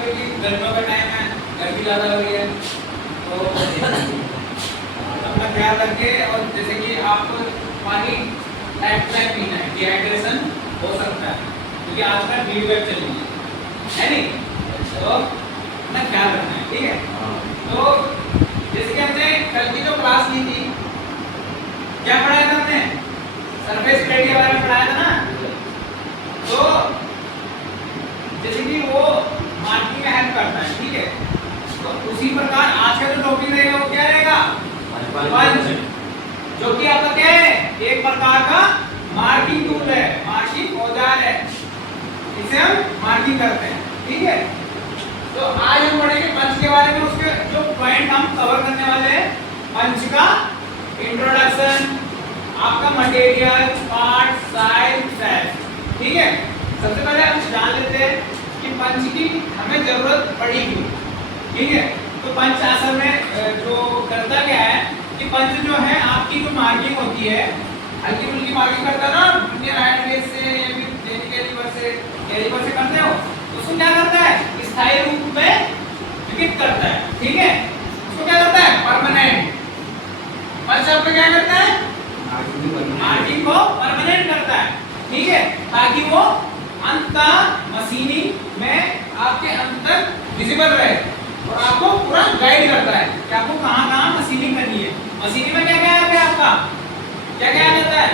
क्योंकि गर्मियों का टाइम है, गर्मी ज़्यादा हो रही है, तो अपना ख्याल रखें। और जैसे कि आप पानी टाइम टू टाइम पीना है, डिहाइड्रेशन हो सकता है क्योंकि आजकल हीट वेव चल रही है नहीं, तो अपना ख्याल रखना है, ठीक है। तो जैसे कि हमने कल की जो क्लास ली थी, क्या पढ़ाया था हमने? सरफेस प्लेट के बारे में पढ़ाया था ना। तो जैसे कि वो मार्किंग में हेल्प करता है, ठीक है। तो उसी प्रकार आज का जो टॉपिक रहेगा वो क्या रहेगा? पंच, जो कि आपका क्या है? एक प्रकार का मार्किंग टूल है, मार्किंग औजार है, इसे हम मार्किंग करते हैं, ठीक है। तो आज हम पढ़ेंगे पंच के बारे में, उसके जो पॉइंट हम कवर करने वाले हैं। पंच का इंट्रोडक्शन, आपका मटेरियल, पार्ट, साइज, साइज, ठीक है। सबसे पहले हम जान लेते हैं कि पंच की हमें जरूरत पड़ी क्यों, ठीक है। तो पंच असल में जो करता क्या है कि पंच जो है आपकी जो मार्किंग होती है, हल्की फुल्की मार्किंग करता है ना, राइट बेस से या फिर कैलिपर से करते हो, तो उसको क्या करता है? स्थायी रूप में विकसित करता है, ठीक है। उसको क्या करता है? परमानेंट। पंच आपका क्या करता है? मार्किंग को परमानेंट करता है, ठीक है, ताकि वो अंततः मशीनिंग में आपके अंत तक विजिबल रहे और आपको पूरा गाइड करता है कि आपको कहाँ मशीनिंग करनी है। मशीनिंग में क्या क्या आता है आपका? क्या क्या आता है?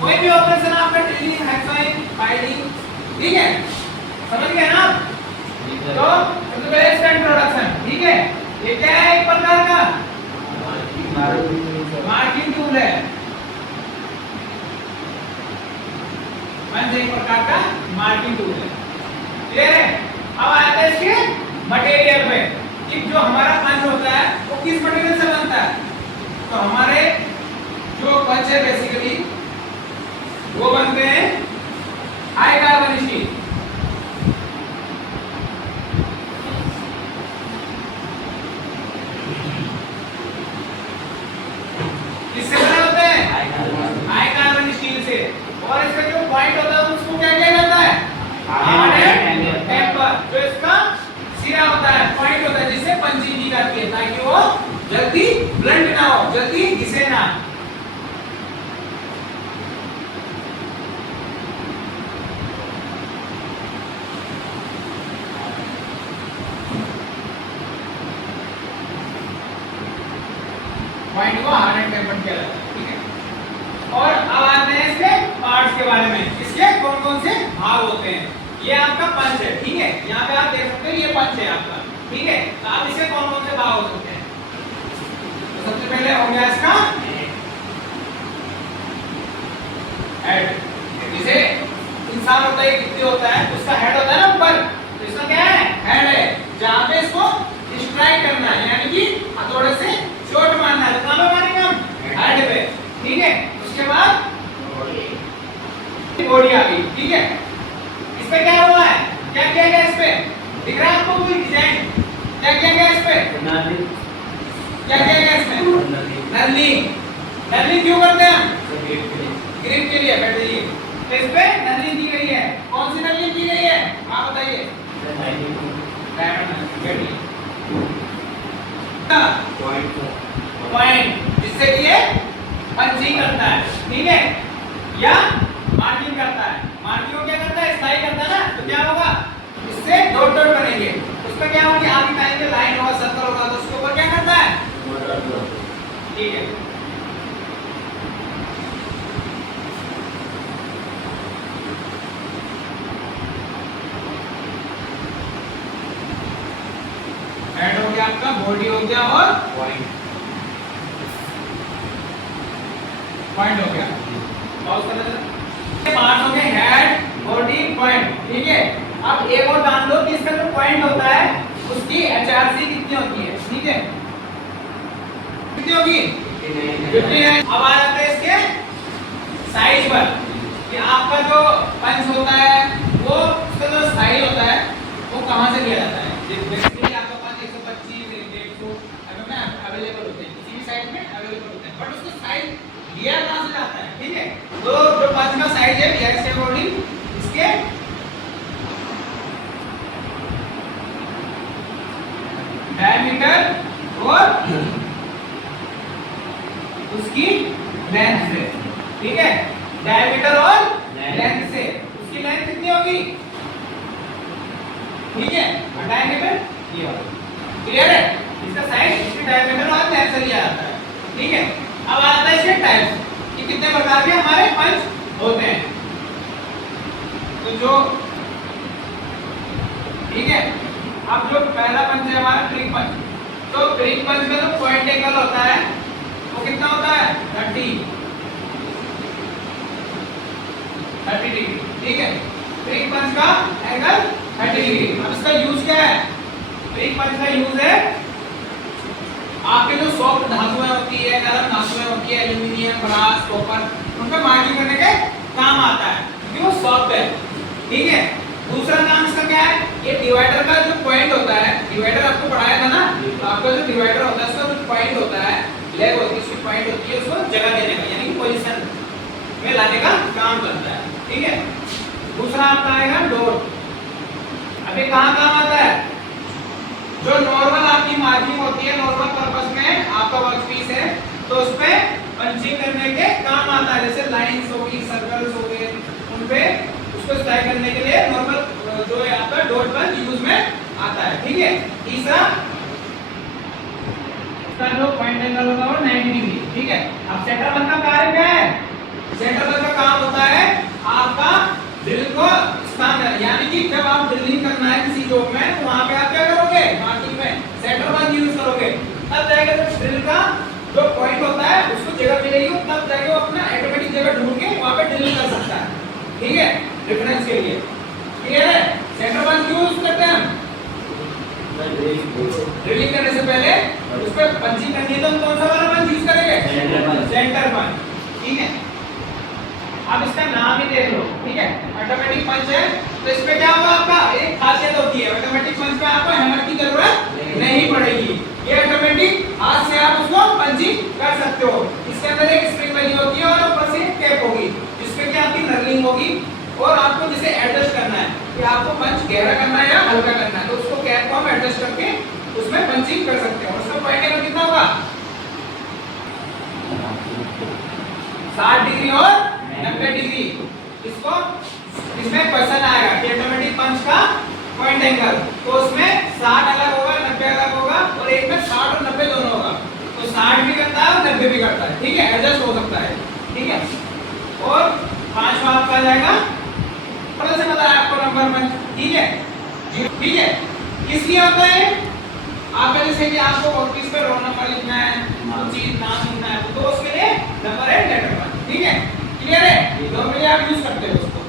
कोई भी ऑपरेशन आपका ड्रिलिंग, हैक्साइंग, फाइलिंग, ठीक है, समझ गए ना? तो सबसे पहले इसका इंट्रोडक्शन, ठीक है। ये क्या है? एक प्रकार का मार्किंग टूल है। पंच एक प्रकार का मार्किंग टूल है, क्लियर है। अब आते हैं इसके मटेरियल पे कि जो हमारा पंच होता है वो किस मटेरियल से बनता है। तो हमारे जो पंच है बेसिकली वो बनते हैं हाई कार्बन स्टील, किससे बने होते हैं? हाई कार्बन स्टील से। और इसका जो पॉइंट होता है उसको क्या किया जाता है? Hard and temper. जो इसका सिरा होता है, पॉइंट होता है, जिससे पंचिंग की जाती है ताकि वो जल्दी ब्लंट ना हो, जल्दी घिसे ना। पॉइंट को हार्ड एंड टेम्पर्ड किया जाता है, ठीक है। और अब आते हैं इसके पार्ट्स के बारे में। इसके कौन कौन से भाग होते हैं? ये आपका पंच है, ठीक है। यहाँ पे आप देख सकते हो ये पंच है आपका, ठीक है। तो आप इसके कौन कौन से भाग हो सकते हैं? तो सबसे पहले हो गया इसका हेड, जिसे इंसान होता है कितने होता है, उसका हेड होता है ना ऊपर, तो इसका क्या है? हेड है, जहाँ पे इसको स्ट्राइक करना है, यानी कि हथौड़े से चोट मारना है। तो कहाँ पे मारेंगे हम? हेड पे, ठीक है। उसके बाद बॉडी आ गई, ठीक है। इस पे क्या हुआ है? क्या किया गया इस पे? दिख रहा है आपको पूरी डिजाइन? क्या किया गया इस पे? क्या किया गया इसमें? नर्लिंग। नर्लिंग क्यों करते हैं हम? ग्रिप के लिए। बैठ जाइए। तो इस पे नर्लिंग की गई है। कौन सी नर्लिंग की गई है? आप बताइए। पॉइंट, जिससे कि ये पंचिंग करता है, ठीक है, या मार्किंग करता है। मार्किंग को क्या करता है? स्थायी करता है ना। तो क्या होगा? इससे डॉट डॉट बनेंगे, उसमें क्या होगी? आगे टाइम पे लाइन होगा, सर्कल होगा, तो उसके ऊपर क्या करता है? ठीक है। हेड हो गया आपका, बॉडी हो गया और पॉइंट हो गया। पॉज कर लेते हैं। पार्ट हो गए हेड, बॉडी, पॉइंट, ठीक है। अब एक और जान लो कि इसका जो पॉइंट होता है उसकी HRC कितनी होती है, ठीक है। कितनी होगी? 59। अब आ जाते हैं इसके साइज पर कि आपका जो पंच होता है वो उसका जो साइज होता है वो कहाँ से लिया जाता है। बेसिकली आपका पंच 125, 150 में अवेलेबल होते हैं, किसी भी साइज में अवेलेबल होते हैं, बट उसका साइज लिया कहाँ से जाता है, ठीक है। तो जो पंच का साइज है BS बॉडी इसके डायमीटर और उसकी लेंथ से, ठीक है, डायमीटर और लेंथ से, उसकी लेंथ कितनी होगी, ठीक है, और डायमीटर ये वाला, क्लियर है, इसका साइड इसकी डायमीटर और लेंथ से लिया जाता है, ठीक है। अब आता है इसके टाइप्स कि कितने प्रकार के हमारे पंच होते हैं, तो जो, ठीक है, अब जो पहला पंच है हमारा क्रिक पंच, तो क्रिक पंच में जो पॉइंट एंगल होता है वो कितना होता है 30 डिग्री, ठीक है, क्रिक पंच का एंगल 30 डिग्री। अब इसका यूज क्या है, क्रिक पंच का यूज है आपके जो सॉफ्ट धातुएं होती है, नरम धातुएं होती है, एल्यूमिनियम, ब्रास, कॉपर, उनका मार्किंग करने के काम आता है क्योंकि वो सॉफ्ट है, ठीक है। दूसरा काम इसका क्या है, ये डिवाइडर का जो पॉइंट होता है, डिवाइडर आपको पढ़ाया था ना, तो आपका जो डिवाइडर होता है उसका जो पॉइंट होता है, लेग होती है, उसकी पॉइंट होती है, उसको जगह देने का यानी कि पोजीशन में लाने का काम करता है, ठीक है। दूसरा आपका आएगा डॉट। अभी कहां काम आता है, जो नॉर्मल आपकी मार्किंग होती है, नॉर्मल पर्पस में आपका वर्कपीस है तो उस पे पंचिंग करने के काम आता है, जैसे लाइंस होगी, सर्कल्स हो गए, उन पे उसको स्ट्राइक करने के लिए नॉर्मल जो है आपका डॉट पंच यूज में आता है, ठीक है। तीसरा इसका जो पॉइंट एंगल होगा वो 90 डिग्री, ठीक है। अब सेंटर वन का कार्य क्या है, सेंटर वन का काम होता है आपका ड्रिल को स्थान, यानी कि जब आप ड्रिलिंग करना है किसी जॉब में तो वहां पे आप क्या करोगे, मार्किंग में सेंटर वन यूज करोगे, तब जाएगा जब ड्रिल का जो पॉइंट होता है उसको जगह मिलेगी, तब जाके वो अपना ऑटोमेटिक जगह ढूंढ के वहां पे ड्रिलिंग कर सकता है, ठीक है, रेफरेंस के लिए, क्लियर है। सेंटर वन क्यों यूज करते हैं, ड्रिलिंग करने से पहले उस पे पंचिंग करनी है तो हम कौन सा वाला पंच यूज करेंगे, सेंटर पंच, ठीक है। अब इसका नाम ही देख लो, ठीक है, ऑटोमेटिक पंच है तो इसमें क्या होगा, आपका एक खासियत होती है ऑटोमेटिक पंच में आपको हैमर की जरूरत नहीं पड़ेगी, ये ऑटोमेटिक हाथ से आप उसको पंचिंग कर सकते हो। इसके अंदर एक स्प्रिंग लगी होती है और ऊपर से एक कैप होगी जिसमें कि आपकी नर्लिंग होगी और आपको जिसे एडजस्ट करना है कि आपको पंच गहरा करना है या हल्का करना है, तो उसको कैप को हम एडजस्ट करके उसमें पंचिंग कर सकते हैं। और उसका पॉइंट एंगल कितना होगा, 60 डिग्री और 90 डिग्री। इसको इसमें क्वेश्चन आएगा कि ऑटोमेटिक पंच का पॉइंट एंगल, तो उसमें 60 अलग होगा, 90 अलग होगा और एक में 60 और 90 दोनों होगा, तो 60 भी करता है और 90 भी करता है, ठीक है, एडजस्ट हो सकता है, ठीक है। और पांचवा आपका जाएगा, पहले से बताया आपको नंबर पंच, ठीक है, ठीक है। इसलिए होता है आपका जैसे कि आपको वर्कपीस पे रोल नंबर लिखना है, चीज नाम लिखना है, तो उसके लिए नंबर एंड लेटर पंच, ठीक है, क्लियर है, दोनों में आप यूज करते हो उसको।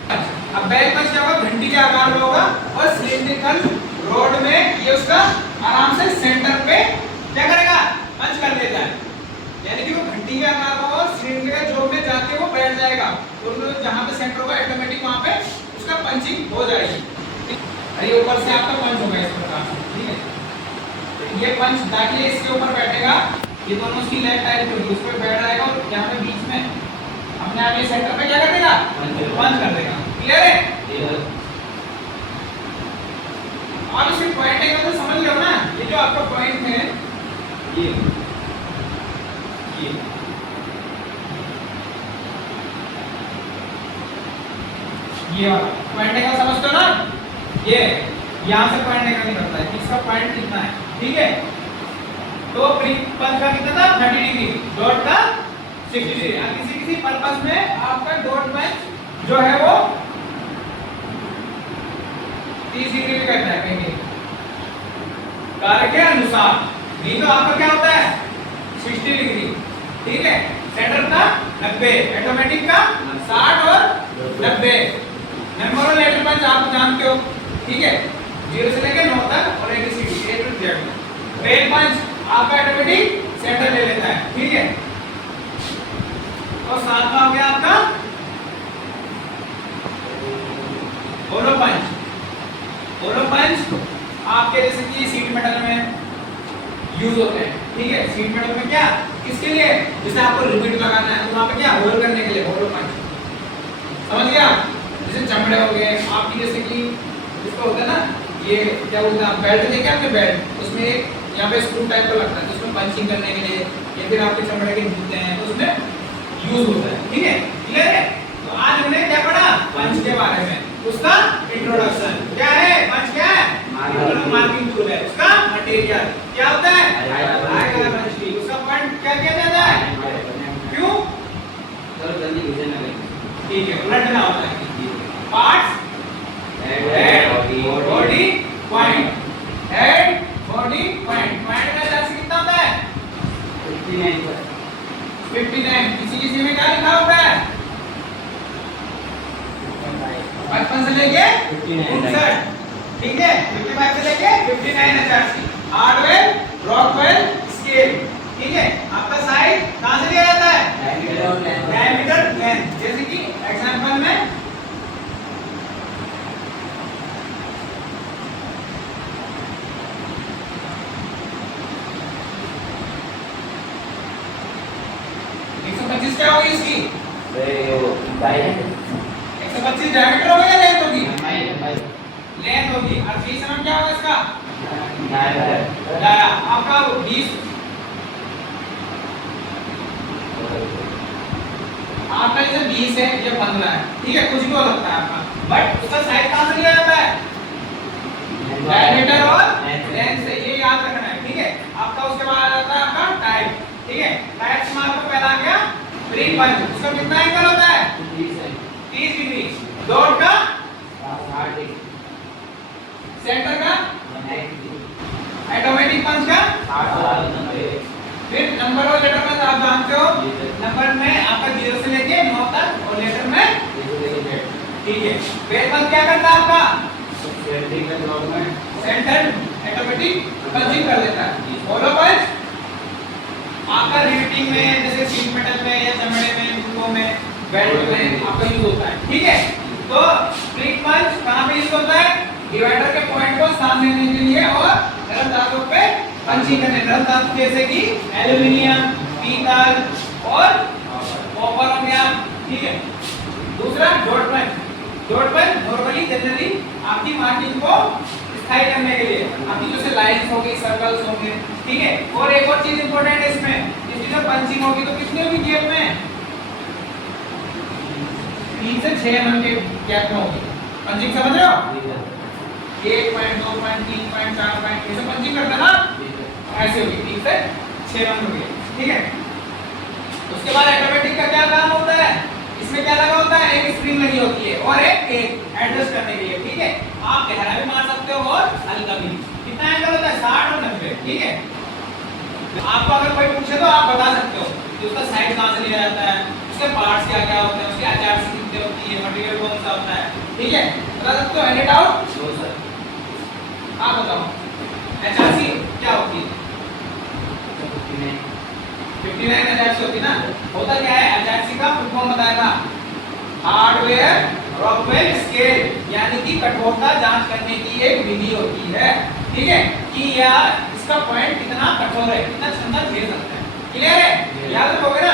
अब बैक पंच क्या होगा, घंटी के आकार में होगा और सिलिंड्रिकल रोड में ये उसका आराम से सेंटर पे क्या करेगा, पंच कर देता है, यानी कि वो घंटी के आकार में और सिलिंड्रिकल जोड़ में जाके वो बैठ जाएगा और जहां पे सेंटर होगा ऑटोमेटिक वहां पे उसका पंचिंग हो जाएगी। अरे ऊपर से आपका पंच होगा इस प्रकार से, ठीक है, तो ये पंच दाखिले इसके ऊपर बैठेगा, ये दोनों उसकी लेफ्ट साइड पे उस पे बैठ जाएगा और यहाँ पे बीच में अपने आप ये सेंटर पे क्या कर देगा, पंच कर देगा, क्लियर है। अब इसे पॉइंट एंगल तो समझ लो ना, ये जो आपका पॉइंट है ये वाला पॉइंट एंगल समझते हो ना, ये यहाँ से पॉइंट एंगल निकलता है, इसका पॉइंट कितना है, ठीक है। तो पंच का कितना था 30 डिग्री, डॉट का 60 डिग्री। किसी किसी पर्पस में आपका डॉट पंच जो है वो 30 डिग्री भी करता है कहीं कार्य के अनुसार, नहीं तो आपका क्या होता है 60 डिग्री, ठीक है। सेंटर का 90, ऑटोमेटिक का 60 और 90। नंबर और लेटर पंच आप जानते हो, ठीक है, 0 से लेकर 9 तक और ABCD A to Z। Pen punch आपका ऑटोमेटिक सेंटर ले लेता है, ठीक है। और साथ में हो गया आपका होलो पंच। होलो पंच आपके जैसे कि सीट मेटल में यूज होते हैं, ठीक है। सीट मेटल में क्या, किसके लिए, जैसे आपको रिपीट लगाना है तो वहां पे क्या होल करने के लिए होलो पंच, समझ गया। जैसे चमड़े हो गए आपकी, जैसे कि इसको होता है ना, ये क्या बोलते हैं आप, बेल्ट देखिए आपके बेल्ट, उसमें एक यहाँ पे स्क्रू टाइप का लगता है, जिसमें पंचिंग करने के लिए या फिर आपके चमड़े के जूते हैं तो उसमें यूज होता है। ठीक है, क्लियर है? तो आज हमने क्या पढ़ा? पंच के बारे में, उसका इंट्रोडक्शन क्या है? पंच क्या है? मार्किंग टूल है। उसका मटेरियल क्या होता है? आयरन पंच की। उसका पॉइंट क्या किया जाता है? क्यों? चलो जल्दी घिसे ना भाई। ठीक है, उलटना होता है। Parts head body point, head body point. Point का चार्ज कितना होता है? 59 पर 59। किसी किसी में क्या लिखा होता है? 55 से लेके 59। ठीक है, 55 से लेके 59 एचआरसी। Hardware, Rockwell, scale. ठीक है, आपका साइज कहां से लिया जाता है? Diameter, length. जैसे कि एग्जांपल में क्या होगी इसकी? 125 डायमीटर होगा या लेंथ होगी? लेंथ होगी। और फीस में क्या होगा इसका? दायरा। आपका 20, आपका जैसे 20 है, ये 15 है। ठीक है, कुछ भी हो सकता है आपका, बट उसका साइज कहां से लिया जाता है? डायमीटर और लेंथ से। ये याद रखना है। ठीक है, आपका उसके बाद आ जाता है आपका टाइप। ठीक है, टाइप में आपको पहला आ गया प्री पंच। उसका कितना एंगल होता है? 30 डिग्री। डॉट का 60 डिग्री। सेंटर का ऑटोमेटिक पंच का 60। फिर नंबर और लेटर में आप जानते हो, नंबर में आपका 0 से लेके 9 तक और लेटर में। ठीक है, बेल पंच क्या करता है आपका? सेंटर ऑटोमेटिक पंचिंग कर देता है। फॉलो पंच आपका रिवेटिंग में, जैसे सीट मेटल में या चमड़े में, जूतों में, बेल्ट में आपका यूज होता है। ठीक है, तो स्प्लिट पंच कहां पे यूज होता है? डिवाइडर के पॉइंट को स्थान देने के लिए और नरम धातु पे पंचिंग करने। नरम धातु जैसे कि एल्युमिनियम, पीतल और कॉपर हो गया। ठीक है, दूसरा डॉट पंच। डॉट पंच नॉर्मली जनरली आपकी मार्किंग को स्थायी करने के लिए, आपकी जैसे लाइंस होगी, सर्कल्स होंगे। ठीक है, और एक और चीज इंपॉर्टेंट है इसमें, इसकी जब पंचिंग होगी तो कितनी होगी गैप में? 3 से 6 mm के गैप में होगी पंचिंग। समझ रहे हो? 1 पॉइंट, 2 पॉइंट, 3 पॉइंट, 4 पॉइंट ऐसे पंचिंग करते हैं ना, ऐसे होगी 3 से 6 mm होगी। ठीक है, उसके बाद ऑटोमेटिक का क्या काम होता है? इसमें क्या लगा होता है? एक स्प्रिंग लगी होती है और एक एडजस्ट करने के लिए। ठीक है, आप गहरा भी मार सकते हो और हल्का भी। कितना एंगल होता है? 60 और 90। ठीक है, आपको अगर कोई पूछे तो आप बता सकते हो कि उसका साइज कहां से लिया जाता है, उसके पार्ट्स क्या क्या होते हैं, उसकी आचार्य कितनी होती है, मटेरियल कौन सा होता है। ठीक है, बता सकते हो? Any doubt? No sir. आप बताओ एचआरसी क्या होती है? 59 एचआरसी होती है ना। होता क्या है? एचआरसी का फुल फॉर्म बताया था, हार्डवेयर रॉकवेल स्केल, यानी कि कठोरता जांच करने की एक विधि होती है। ठीक है, कि यार इसका पॉइंट कितना कठोर है, कितना क्षमता झेल सकता है। क्लियर है? याद रखोगे ना?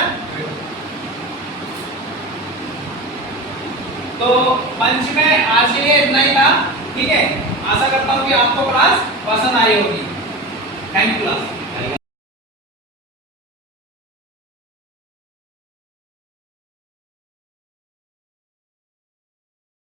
तो पंच में आज के लिए इतना ही था। ठीक है, आशा करता हूँ कि आपको क्लास पसंद आई होगी। Thank you class.